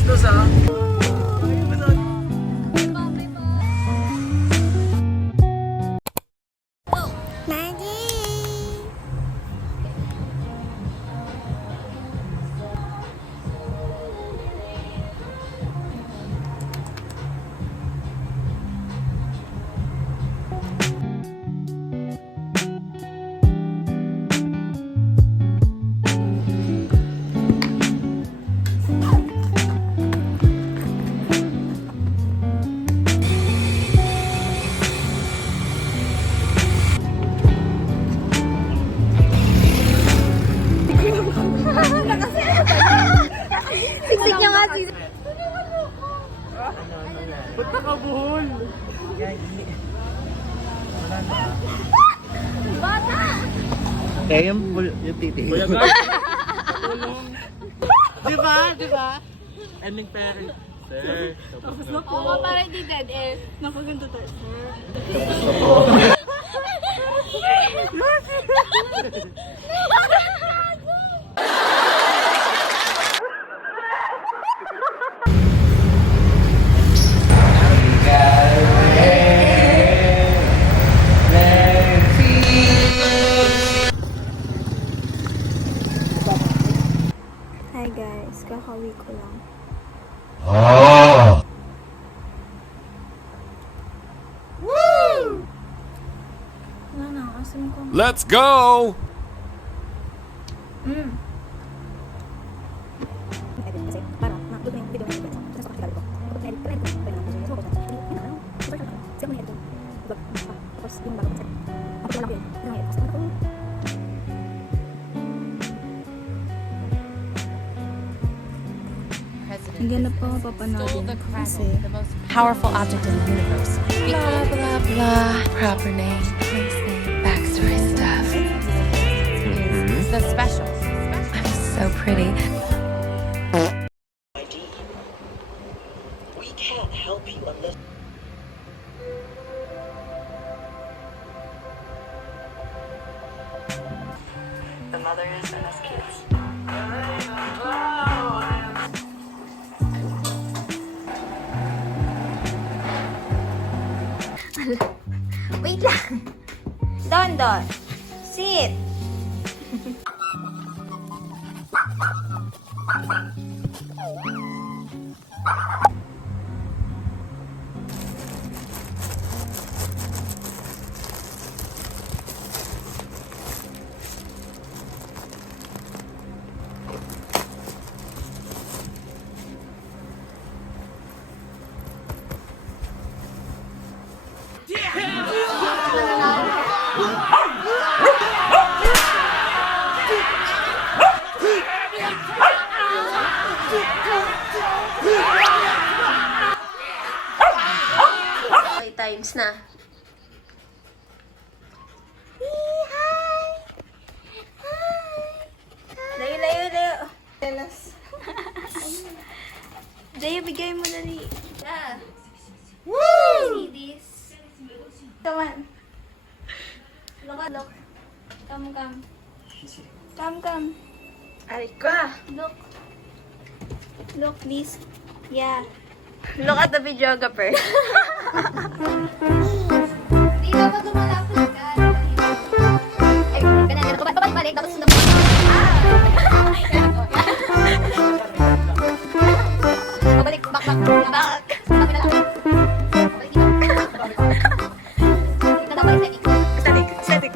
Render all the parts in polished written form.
bastos ah. Siksik niya nga si... Ba't nakabuhol? Bata! Kaya yung titi. Diba? Diba? Ending parent. Sir. Tapos na po. Oo, para hindi dead air. Nakaganda to. Hi guys, kakawi ko lang. Woo! Wala na, asan ko? Let's go! Kasi para ma-upload mo yung video mo sa tapos kapag ko. Kapag na-edit ko, pwede na ko sa super short. Siya mo na-edit ko. Tapos yung bago ko. Tapos wala ko yun. Ito na ngayon. Tapos ko. Hindi na pa mapapanoodin kasi Powerful object in the universe. Blah, blah, blah. Proper name, place name, backstory stuff. Is the special. I'm so pretty. We can't help you unless the mothers and us kids. wait lang. Don. Sit. Times na. Layo. Layo, bigay mo dali. Yeah. Woo! See this? Come on. Look. Come. Arika. Look, please. Yeah. Look at the videographer. Hindi naman lumalapit ka. Ay, ganyan. Pabalik. Tapos na pabalik. Back. Sabi na lang. Pabalik dito. Pabalik static.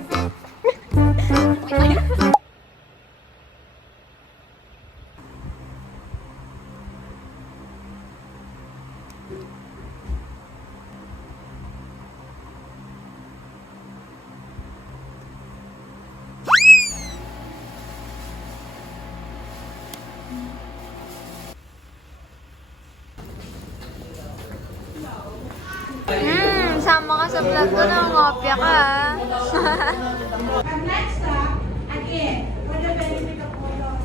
Sama ka sa vlog ko na, ngopya ka. Next stop, again, for the benefit of all of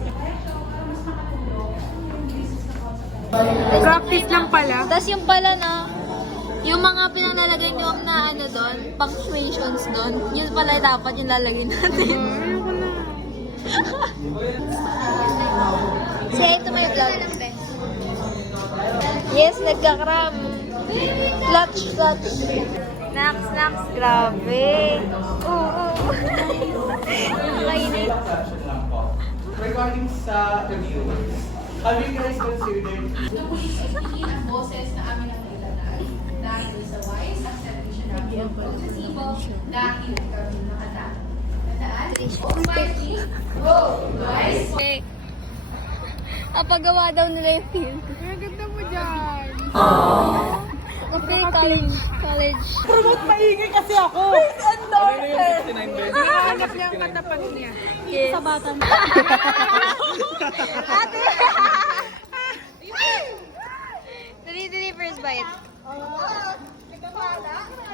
mas makatulong yung business na concept. Practice lang pala. Tapos yung pala na, yung mga pinanglalagay niyo na ano doon, punctuations doon, yun pala dapat yung lalagay natin. Say to my vlog. Yes, nagka-cram. Clutch. Snacks, grabe. Oo. Nakakainis. Regarding sa reviews, have you guys considered ang boses na amin ang nailalag dahil sa wise acceptation namin ang positibo dahil kami nakatalo. Tandaan? Quietly, go! Wise! Okay. Apagawa daw nila yung film. Ang ganda mo dyan. Okay, college. Promote maingay kasi ako. Hinahanap niya ang katapat niya. Yes. Sa bata mo. Dali, first bite.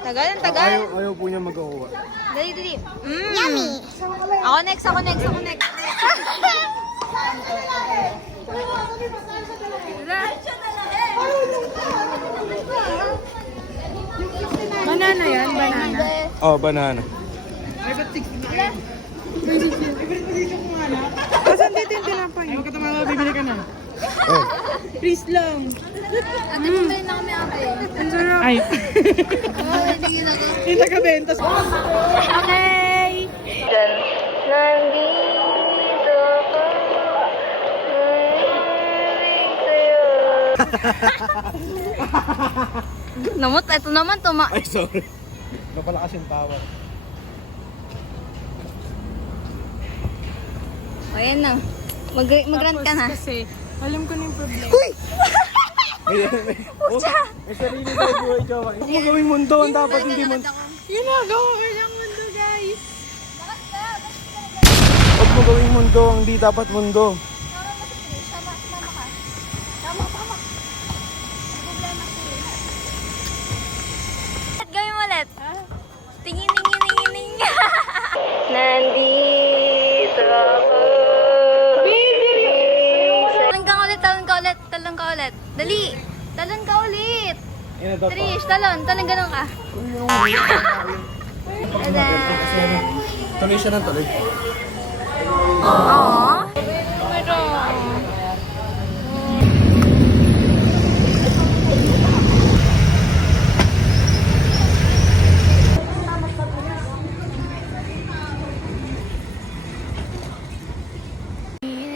Tagal. Ayaw po niya magkakuha. Dali. Yummy. Ako next. Banana yan, banana. Oh, banana. Asan dito yung tinapay? Ayaw ka tumama, bibili ka na. Oh. Please lang. Ate, pumain na kami ate. Ang sarap. Ay. Sige na to. Yung taga-benta. Okay. Nandito ko. Namot, ito naman Ay, sorry. Napalakas yung tawa. O, yan na. Mag-rant ka na. Kasi, alam ko na yung problema. May sarili tayo buhay, Jowa. Huwag mo gawing mundo ang dapat hindi mundo. Ginagawa ko ng mundo, guys. Huwag mo gawing mundo ang di dapat mundo. Gawin mo ulit. Tingin. Nandito ako. Talon ka ulit. Dali. Talon ka ulit. Trish, talon ganun ka. Tuloy siya ng tuloy. Aww.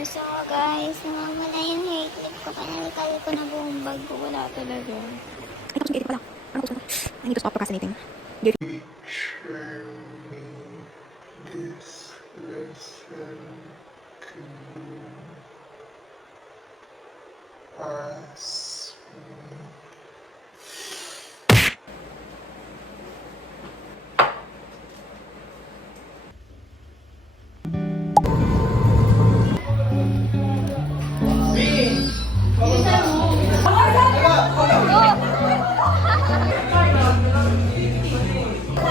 So guys, namamala yung hair clip ko. Panalikali ko na buong bag ko. Wala talaga. Ay, tapos yung edit pala. Ano gusto mo? I need to stop procrastinating.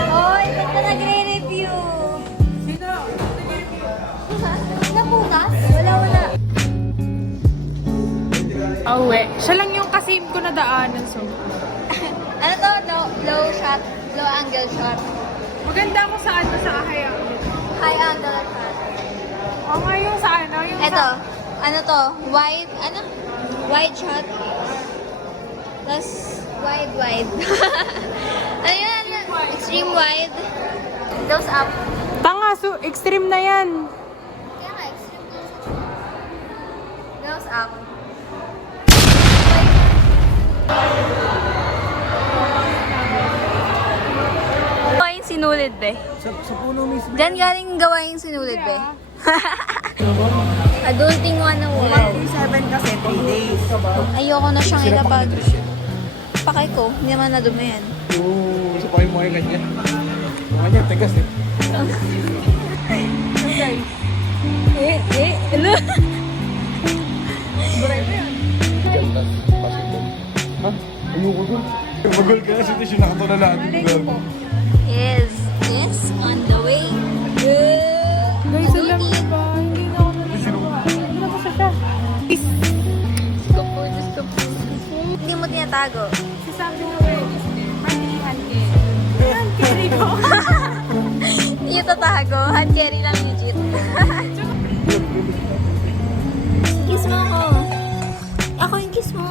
Hoy, ba't ka nagre-review? Sino? Nabukas? Wala. Awe. Siya lang yung kasame ko na daanan. So. Ano to? Low shot. Low angle shot. Maganda ako sa ano, sa ahayang. High angle shot. O nga yung sa ano, yung Ito. Ano to? Wide. Ano? Wide shot. Tapos wide. Ano yun? Extreme wide. Close up. Tanga, so extreme na yan. Kaya nga, extreme close up. Close up. Gawain sinulid, be. Sa puno mismo. Diyan galing gawain sinulid, be. Adulting 101. 7 kasi 3 days? Ayoko na siyang ilapag. Pakay ko, hindi naman nadumi yan. Oo, gusto pa yung mga ganyan. Mga ganyan, tigas eh. Ano? Ha? Ayoko dun. Magul ka na si Tish yung nakatulala. Yes, on the way. Guys, alam mo ba? Hindi na ako Hindi na ako siya. Hindi mo tinatago. Sasabi na Wednesday. Partihan eh. Ang carry ko. Yung tatago, hand carry lang legit. Kiss mo ako. Ako yung kiss mo.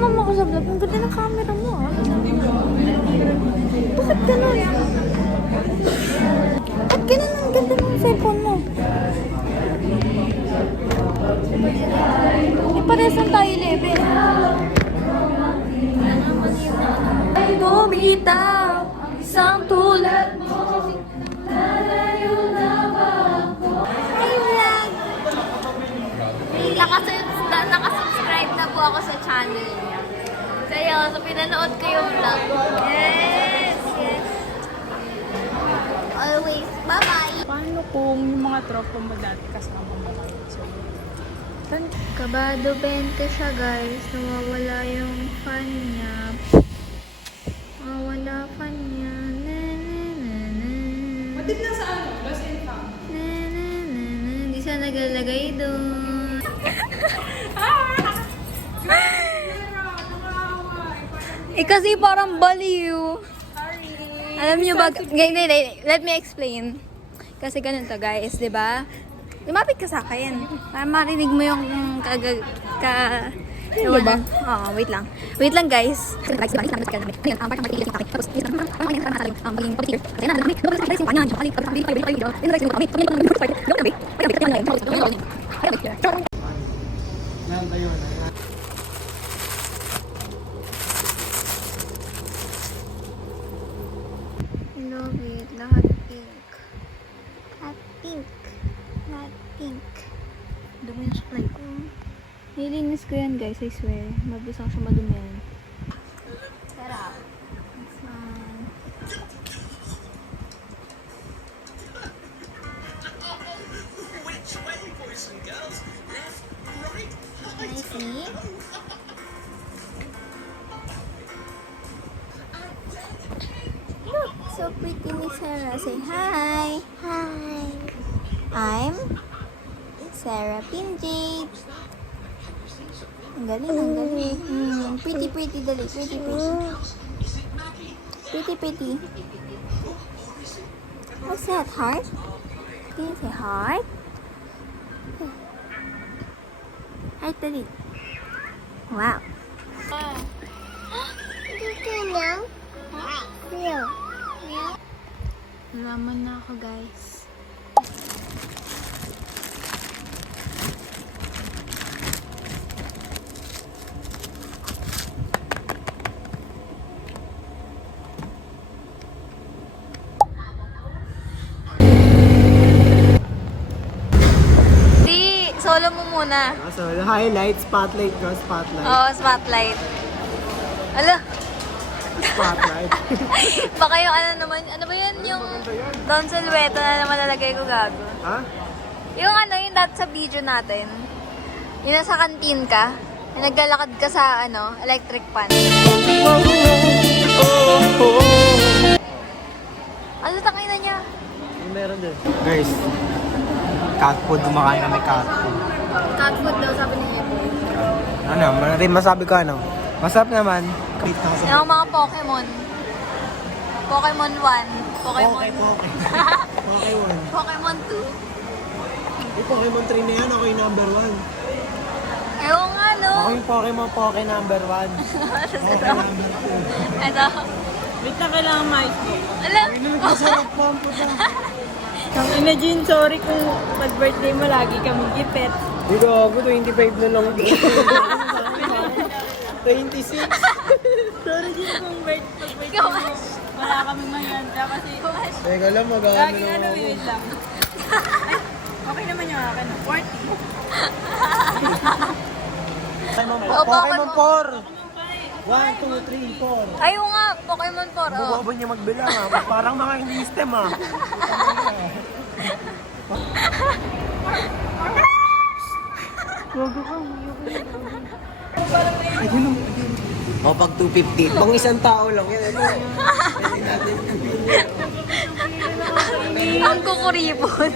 naman ako sa vlog. Ang ganda ng camera mo, ah. Bakit ganun? Ba't ganun ang ganda ng cellphone mo? Ipares lang tayo, Lebe. Ay, bumitaw, isang tulad mo. Lalayo na ba ako? Ay, vlog. Nakasubscribe na po ako sa channel niya. Kaya, so pinanood ko yung vlog. Yes, yes. Always. Bye-bye. Paano kung yung mga tropa mo dati kasama mo kayo? So, Kabado 20 siya, guys. Nawawala yung fan niya. Nawawala fan niya. matip na sa ano? Lost and found. Hindi siya nagalagay doon. Kasi parang baliw. Alam niyo ba? Let me explain. Kasi ganun to, guys, di ba? Lumapit ka sa akin. Para marinig mo yung Ewan ba? Oo, wait lang. Wait lang, guys. Love it. Lahat pink. Lahat pink. Lahat pink. Dumi yung supply ko. Nilinis ko yan, guys, I swear. Mabilis lang siya madumihan. Sarap. This one. Can I see? Look, so pretty Miss Sarah. Say hi. Hi. I'm Sarah Pinjade. Ang galing, ang galing. Pretty, pretty, dali. Pretty, pretty. Pretty, pretty. What's that, heart? Can you say heart? Heart, dali. Wow. Dito lang? Meow. Meow. Nalaman na ako, guys. Solo mo muna. So, highlight, spotlight, cross spotlight. Oo, spotlight. Ala, Spotlight. baka yung ano naman, ano ba yun? Yung Don Silveto na naman lalagay ko, gago. Ha? Yung ano, yung dati sa video natin. Yung nasa kantin ka, yung naglalakad ka sa ano, electric pan. Ano takay na niya? Meron din. Guys, cat food, kumakain kami cat food. Cat food daw, sabi ni Ebo. Ano, masabi ko ano? Masarap naman. Yung mga Pokemon. Pokemon 1. Pokemon... Pokemon. Pokemon 2. Yung Pokemon 3 na yan, ako yung number 1. Ewan nga, no? Ako yung Pokemon number 1. Ito. Wait na kailangan mais mo. Alam? Masarap po ang puta. Ang ina, Jean, sorry kung pag-birthday mo lagi kaming gipet. Dito ako, 25 na lang. 26. Sorry, Jean, kung pag-birthday Ikaw, mo wala kaming mahanda kasi Teka lang, mag-ano lagi lang ano, ako. wait lang. Ay, okay naman yung akin, 40. Pokemon 4! 1, 2, 3, 4. Ayaw nga, Pokemon 4. Oh. Bubaba niya magbilang ha. Parang mga system ha. Ayun o. Pag 250, pang isang tao lang yan. Ang kukuripon.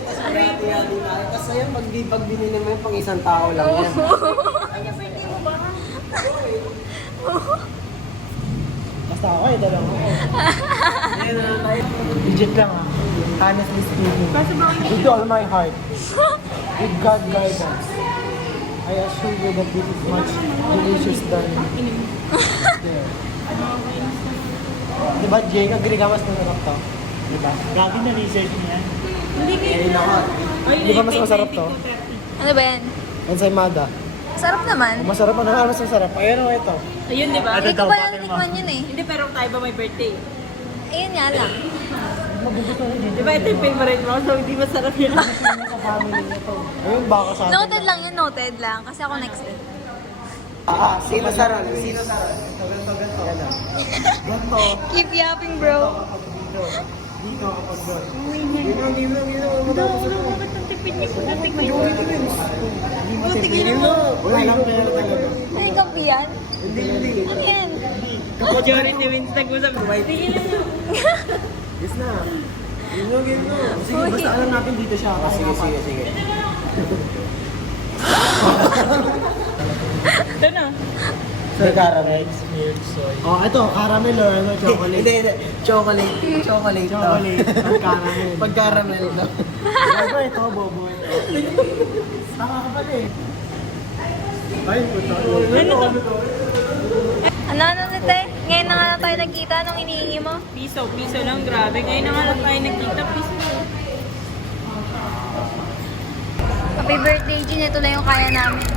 Kasi yan, pag binili mo yung pang isang tao lang yan. Basta ako eh, dalawa ako. Legit lang ha. Honestly speaking. With all my heart. With God guidance. I assure you that this is much delicious than there. Diba, Jake? Agree ka mas masarap to? Diba? Gagi na research niya. Eh, nako. Di ba mas masarap to? Ano ba yan? Ensaymada. Sarap naman. Masarap ano nga mas masarap. Ayun o ito. Ayun, di ba? Hindi ko pa natikman yun eh. Hindi, pero tayo ba may birthday? Ayun nga lang. Di ba ito yung favorite mo? So, hindi masarap yun. Sa family na to. Ayun, baka sa atin. Noted lang yun, noted lang. Kasi ako next eh. Sino saron? Sino saron? Ganto. Yan na. Ganto. Keep yapping, bro. Dito kapag doon. Dito. Bakit ang tipid niya? Tignan mo. Walang pera talaga. May kape yan? Hindi. Ano yan? Majority wins nag-usap. Tigilan mo. Yes na. Gino. Sige, basta alam natin dito siya. Sige. Ito na. Sa caramel. Oh, ito, caramel or ano, chocolate? Hindi. Chocolate. Chocolate. Pag caramel. Pag caramel ito. Bobo ito. Tama ka pala eh. Ay, puto. Ano nito? Ngayon na nga lang tayo nagkita nung inihingi mo. Piso lang, grabe. Ngayon na nga lang tayo nagkita, piso. Happy birthday, Jean. Ito lang yung kaya namin.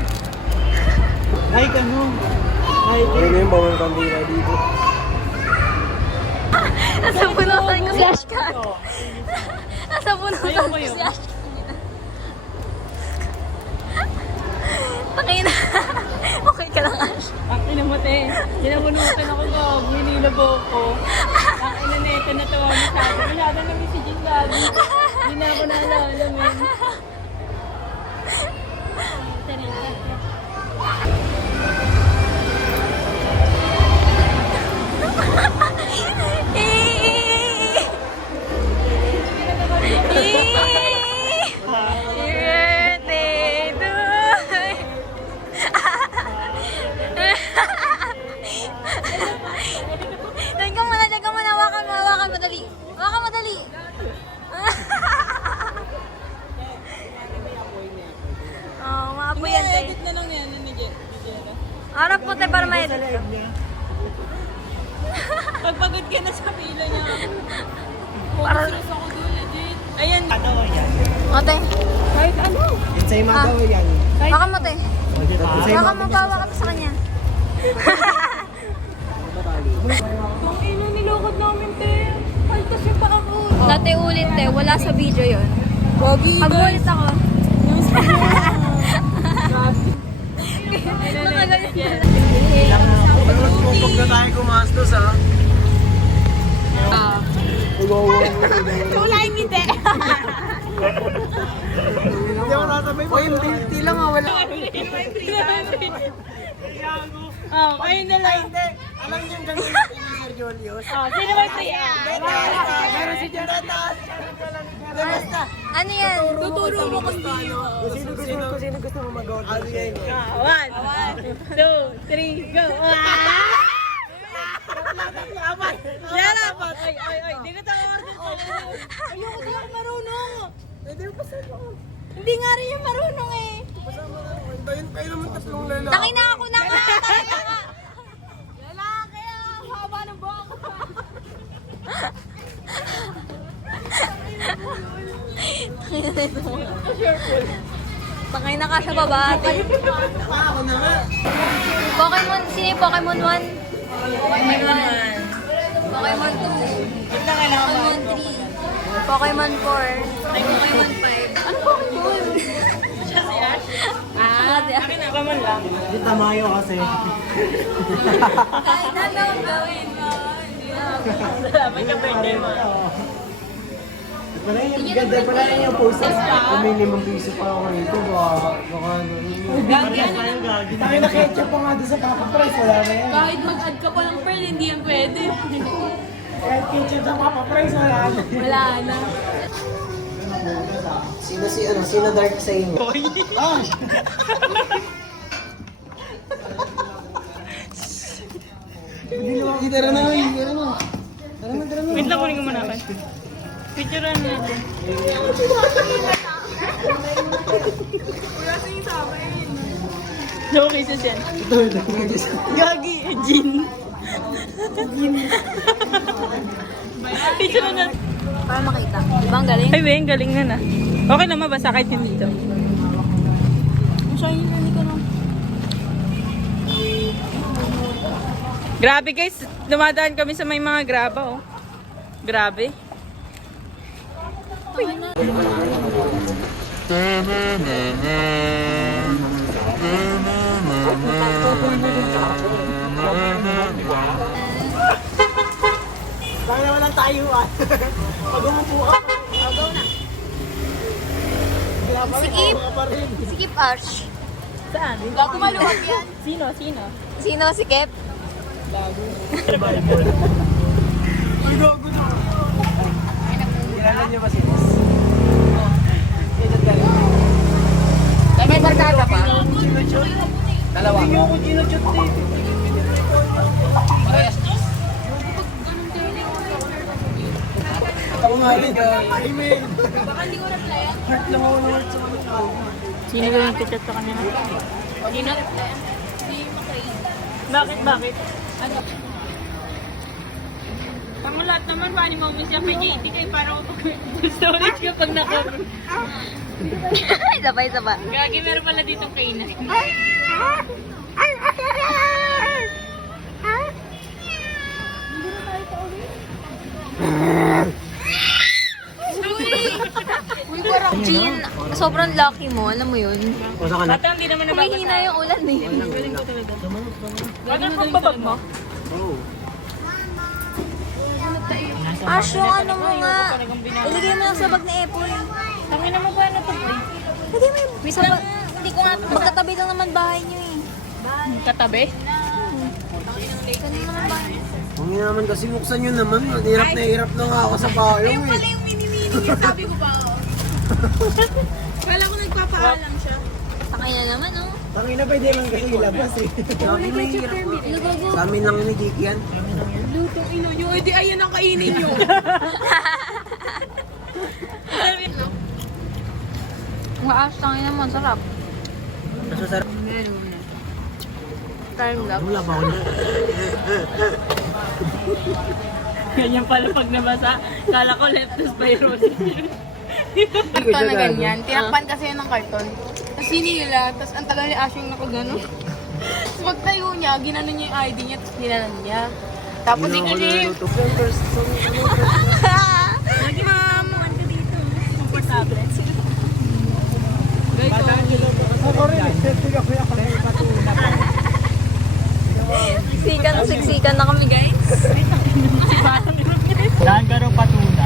Ay, kano. Ay, yung bawang kambira dito. Nasa punutan ko flash card. Nasa punutan ko flash card. Pakina. Okay ka lang, Ash. Ang inamote. Ginabunutan ako gog. Nililabo ko. Ang inaneto na tawa masyado. Masyado na si Jean Gabi. Hindi na ako naalala, men. Diyan ka muna. Hawakan madali. Hawakan madali. Oh, maapoy yan, te. Edit na lang yan ni Jenna. Harap mo, te, para ma-edit ko. Pagpagod ka na sa pila niya. Para... Focus ako doon, legit. Ayan. Ano yan? O, te. Kahit ano. Ensaymada o yan. Hawakan mo, te. Hawakan mo, bawa ka sa kanya. Ang ina, nilokot namin, te. Ay, tas yung paako. Dati ulit, te. Wala sa video yon. Pogi, Pag ulit ako. Huwag na tayo kumastos ha. Wala yung ngiti. Hindi ako nasabay. O yung tilti lang ha, wala. Oh, kayo na lang. Alam niyo yung gagawin natin ni Sir Julius? Oh, sino ba siya? Pero si Jonathan. Basta. Ano yan? Tuturo mo kung sino. Sino gusto mo mag-out? Ano yan? 1, 2, 3, go. Yan dapat. Ay, di ko tawag. Ayoko di ako marunong. Hindi nga rin yung marunong eh. Kayo naman tatlong lalaki. Taki na ako na nga! Lalaki ah. Haba ng buhok. Pakay na ka sa baba, ate. Ako na nga. Pokemon, sino yung Pokemon 1? Pokemon 1. Pokemon 2. Pokemon 3. Pokemon 4. Pokemon 5. Ano Pokemon? Siya si Ash? Si Ash. Akin na, kaman lang. Hindi tamayo kasi. Kahit ano ang gawin mo, hindi na ako. Salamat ka birthday mo. Pala yung ganda pala yung poster. Kung may 5 piso pa ako rito, baka ano. Tayo na ketchup pa nga doon sa Papa Price, wala na yan. Kahit mag-add ka pa ng pearl, hindi yan pwede. Kahit ketchup sa Papa Price, wala na. Wala na. Sino dark sa inyo? Ah! Tara na. Wait lang, kunin ko muna kayo. Picturean natin. Okay siya siya. Gagi, Jean. Picture na. Para makita. Di ba ang galing? Ay, Weng, galing na na. Okay na mabasa kahit hindi dito. Ang shiny na ni ko no. Grabe guys, dumadaan kami sa may mga graba oh. Grabe. Bakit naman ang tayuan? Pag umupo ka, Go na. Sikip! Sikip Arch. Saan? Gago maluwag yan. Sino? Sino? Sino sikip? Kilala niyo ba si Miss? May barkada pa? Dalawa. Hindi niyo ako ginudjot dito. Ako nga rin. Email. Baka hindi ko replyan. Heart lang ako ng heart sa mga tao. Sino ba yung chat sa kanina? Sino replyan? Hindi makrave. Bakit? Ano? Pang lahat naman, paano mo siya kay JT kayo para storage ka pag nakaroon. Sabay. Gagi, meron pala ditong kainan. Jean, sobrang lucky mo. Alam mo yun? Basta ka na. Bata, hindi naman Kumihina yung ulan eh. Ano pang babag mo? Ash, yung ano mo nga. Ilagay mo lang sa bag ni Apple. Tangin naman ba na ito? Hindi mo yung sa bag. Hindi ko nga. Magkatabi lang naman bahay niyo eh. Katabi? Kanina naman bahay niyo. Ang ina naman kasi buksan nyo naman. Hirap na nga ako sa payong eh. yung mini-mini niya. Sabi ko ba? Kala ko nagpapaalam siya. Takay na naman oh. Tangina pwede lang kasi ilabas eh. Sabi may hirap nga. Sa amin lang ni Jake yan. Lutong ino nyo. Eh di ayan ang kainin nyo. Maaas lang naman. Sarap. Masasarap. Meron na. Time lapse. Wala ba ako na? Ganyan pala pag nabasa. Kala ko leptospirosis. Ito na ganyan. Tinakpan kasi yun ng karton. Tapos sinila, tapos ang tagal ni Ashing nakagano. Tapos pagtayo niya, ginano niya yung ID niya, tapos ginanon niya. Tapos Hindi di ako kasi, naluluto. First song. Lagi ma'am, ka dito. Comfortable. Ako rin eh. Hindi ka kuya kaya patuna pa. Siksikan na kami guys. Saan ka rin patuna?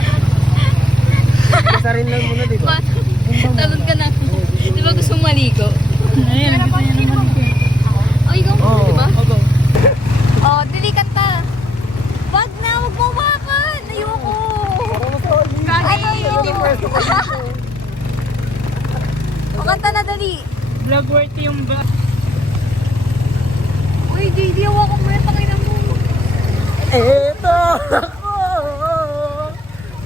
Isa rin lang muna di ba? Talon ka na. Di ba gusto mong maligo? Ayan, gusto niya naman ito. Oh, ikaw. Oo. Di ba? Oo. Oh, dili kanta. Wag na, wag mo wakan. Ayoko. Ayoko. O, kanta na dali. Vlogworthy yung ba? Uy, JD, ako mo yung pakina mo. Eto ako,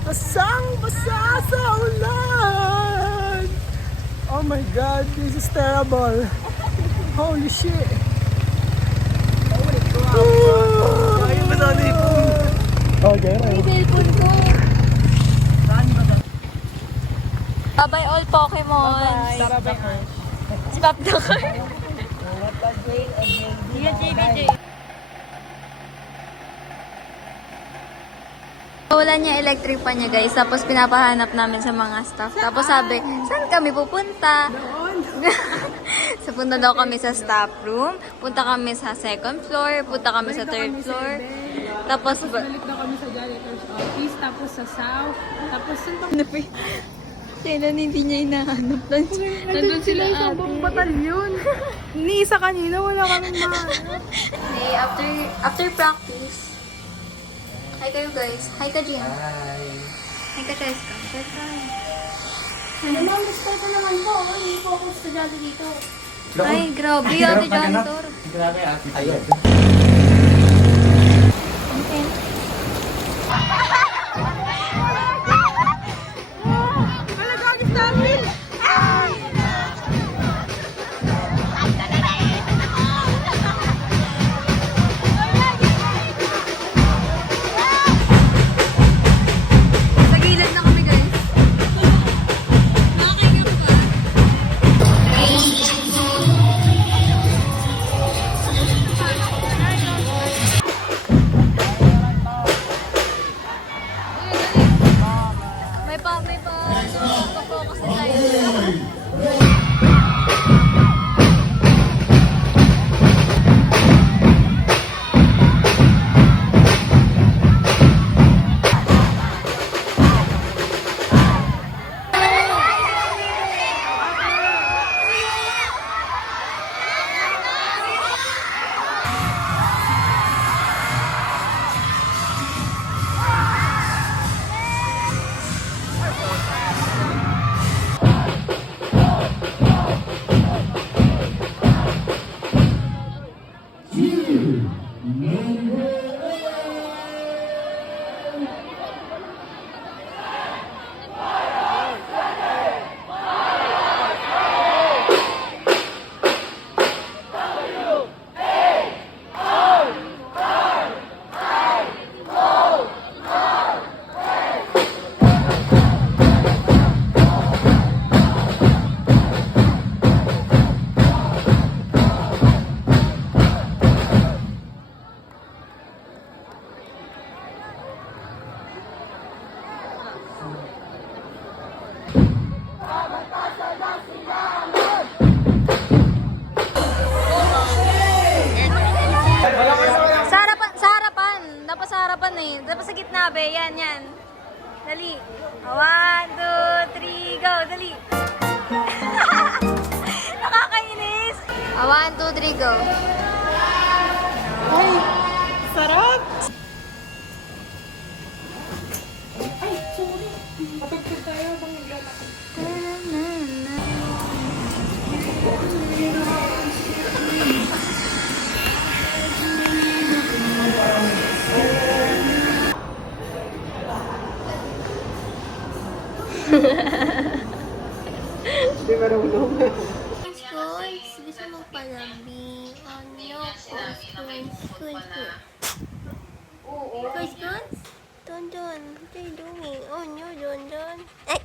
basang-basa sa ulan. Oh my God, this is terrible. Holy shit. Ayun ba sana ito? Okay, May cellphone ko. Bye-bye all Pokemon. Bye-bye. Si Pop Dakar. Sige, JBJ. Wala niya electric pa niya guys. Tapos pinapahanap namin sa mga staff. Tapos sabi, saan kami pupunta? So punta daw kami sa staff room. Punta kami sa second floor. Punta kami sa third floor. Tapos Balik na kami sa janitor's office, tapos sa south, tapos saan pa? kailan hindi niya hinahanap. Nandun sila ate. batalyon. Ni isa kanina, wala kaming Okay, after practice. Hi kayo guys. Hi ka Jim. Hi ka Cheska. Cheska. Ma'am, start na naman po. Hindi po ako estudyante dito. Ay, grabe ate janitor. Grabe ate. Ayun. yan. Dali. 1, 2, 3, go. Dali. Nakakainis. 1, 2, 3, go. Ay, sarap! Scones, gusto mo palambing. Ano? Scones. Scones? Don, what are you doing? Oh no, Don. Ay!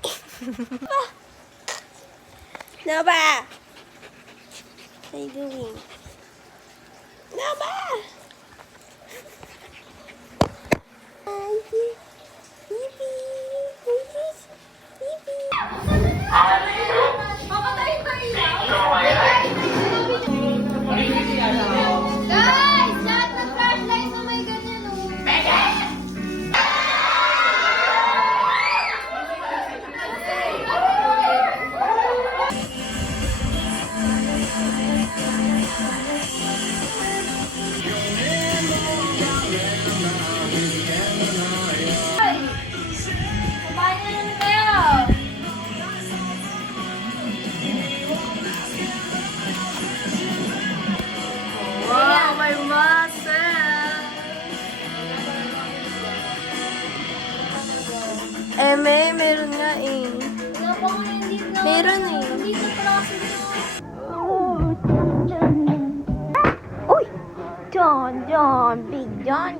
Naba! What are you doing? Naba! Guys! Lahat ng flashlights na may ganyan oh. Kumain na naman kayo! Wow, may muscle! Meron nga eh. Wala pa nga hindi na. Meron eh. Hindi sa klase na. Uy! John, Big John.